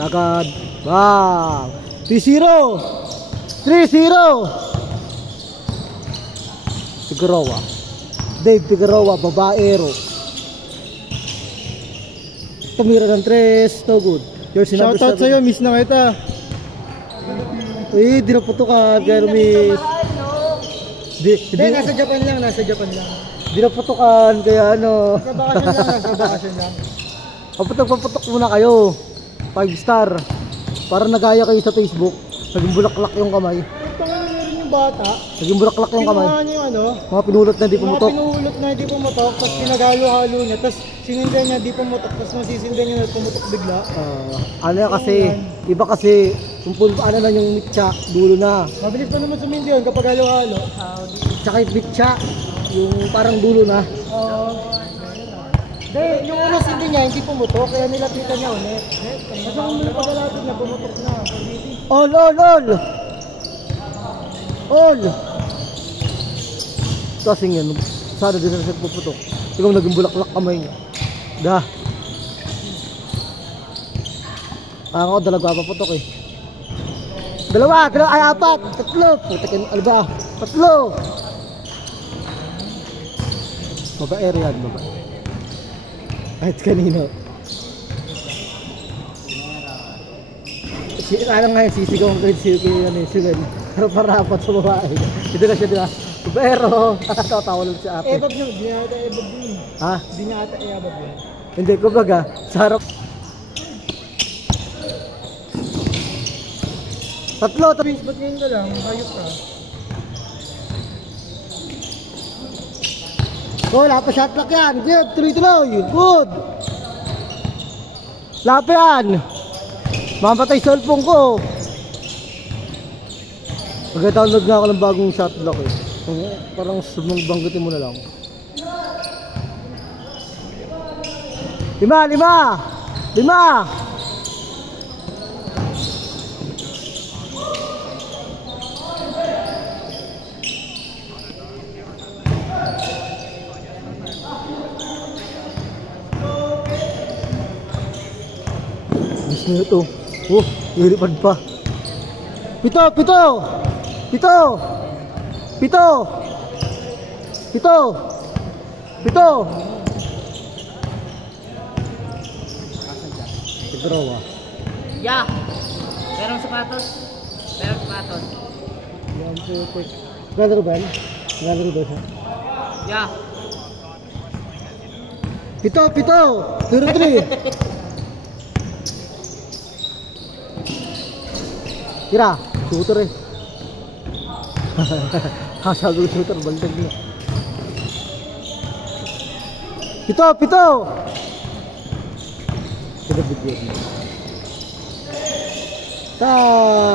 Agad. Wow. 3-0. 3-0. Figueroa. Dave Figueroa, babaero. Tumira ng 3, no good. Shoutout sa'yo, miss na kita. Di na putukan, kaya miss. Hindi, nasa Japan lang, Di na putukan, kaya ano. Nasa bakasyon lang. Paputok muna kayo. 5 star. Para nagaya kayo sa Facebook. Naging bulaklak yung kamay. Meron yung bata. Naging bulaklak yung kamay. Kinuha niya yung ano. Mga pinulot na di pumutok. Mga pinulot na di pumutok. Tapos pinagalo-halo niya. Tapos sinindan niya di pumutok. Tapos masisindan niya na pumutok bigla. Ano yan kasi. Iba kasi. Kung ano na yung mitya. Dulo na. Mabilis pa naman sumindi yun kapag halo-halo. Tsaka yung mitya. Yung parang dulo na. Yung una sindi niya hindi pumutok. Kaya nilapitan niya ulit. Kasi kung muna pagkalapit na pumutok na. All. Kasing yan, sana din na siya puputok. Ikaw naging bulaklak kamay niya. Ako dalawa paputok eh. Dalawa, ay 4, 3. Putakin, ano ba? 3. Babae yan, babae. Kahit kanino. Ano nga yung sisigaw ang kayo para-parapat sa babae. Ito na siya, di ba? Pero, tawa lang si ate. Ebab yun, di na ata ebab yun. Ha? Di na ata ebab yun. Hindi, kumbaga, sa harap. 3. Prince, ba't ngayon ka lang? Hayop ka. Wala pa shot clock yan. Good, tuloy-tuloy. Good. Lapi yan. Mamatay cellphone ko. Magka-download nga ako ng bagong shot block eh. Parang banggitin mo na lang. 5. Gusto nyo ito. Liripad pa. 7. Figueroa. Yeah. Merong sapatos. Yan po. Naglalaro ba siya? Yeah. 7. 0-3. Kira, shooter eh. Sabi ko shooter, baldag na. 7. Kita video niya. 5.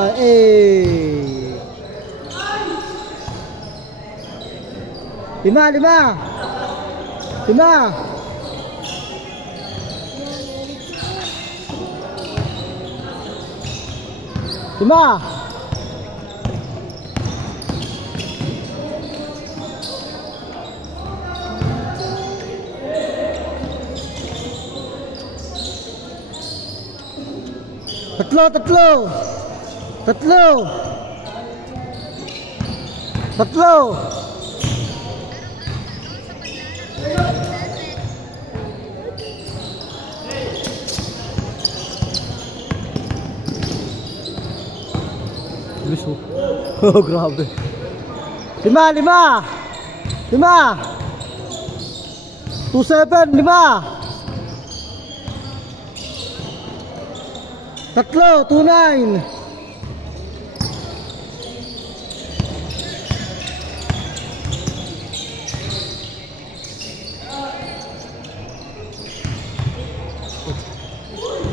Tatlo. Bilis mo. Oh, grabe. 5. 2-7, 5. 3, 2-9.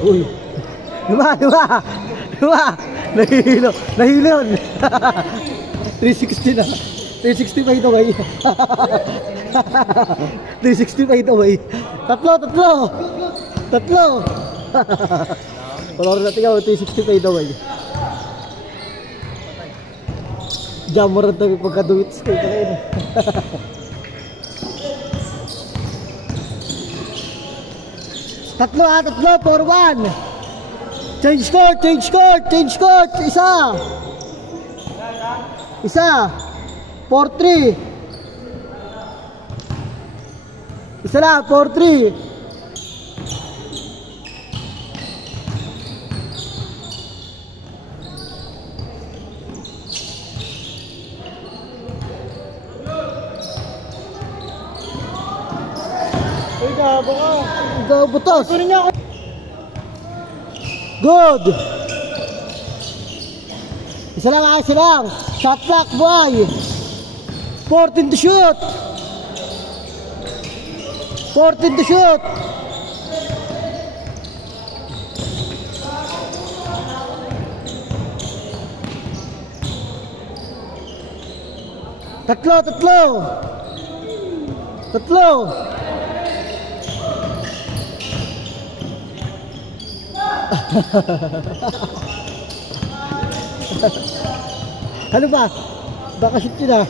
Uy. 5. Nahilo. 360 na. 360 by the way. 360 by the way. Tatlo. Panorin natin ako, 360 by the way. Jamuran tayo pagkaduwits kayo pa rin. Tatlo, 4-1. Change court, change court, change court. Isa. Isa. 4-3. Isa lang, 4-3. Uy, gabo ka. Ikaw butas. Kunin niya ako. Good. Isa lang, isa lang. Shot clock, boy. 14 to shoot. 14 to shoot. Tatlo, tatlo. Tatlo. Ano ba? Baka shoot yun ah.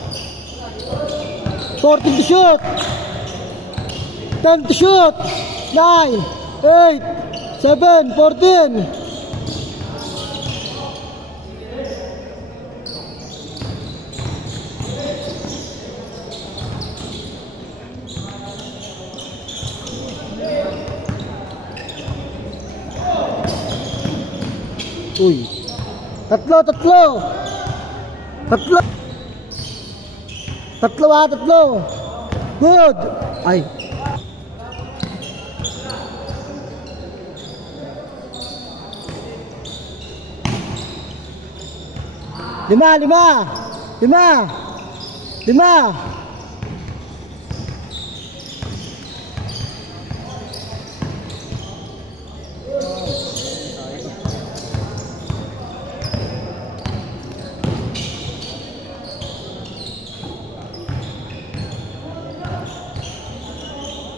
14 to shoot. 10 to shoot. 9, 8, 7, 14. Uy. Tatlo, tatlo. Tatlo. Tatlo ah, tatlo. Good. Ay. Lima, lima. Lima. Lima.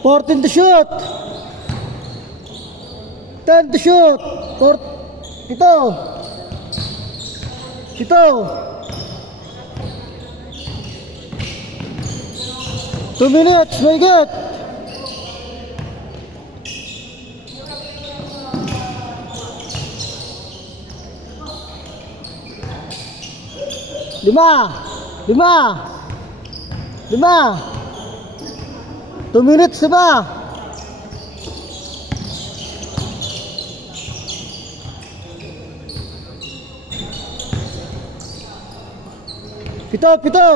Fourteen to shoot. 10 to shoot. Ito. Ito. 2 minutes, may get. Lima. Lima. Lima. 2 minutes na ba? Pito, pito.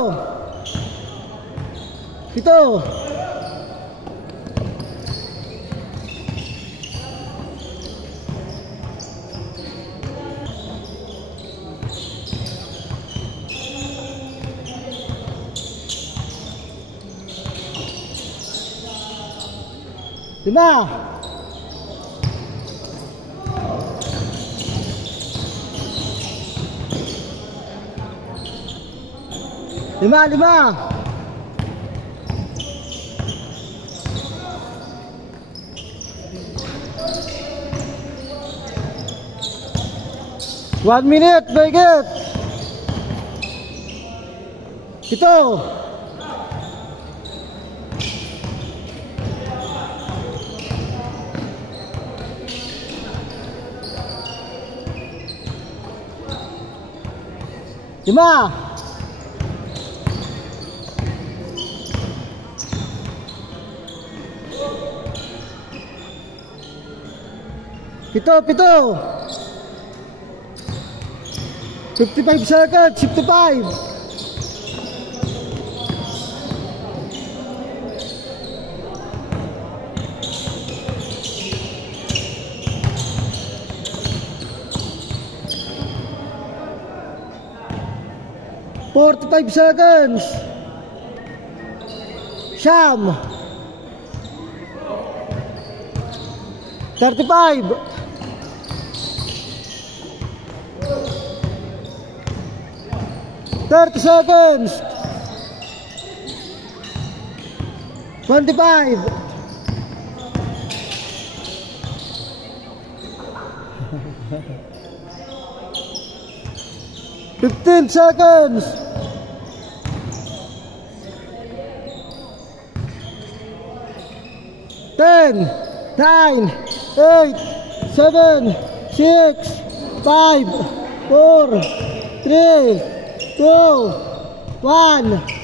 Pito. Lima. Lima, lima. One minute, very good. Ito. Lima. Pito, pito. 55 seconds, 55. Forty-five seconds. Sham. 35. 30 seconds. 25. Fifteen seconds. 10, 9, 8, 7, 6, 5, 4, 3, 2, 1.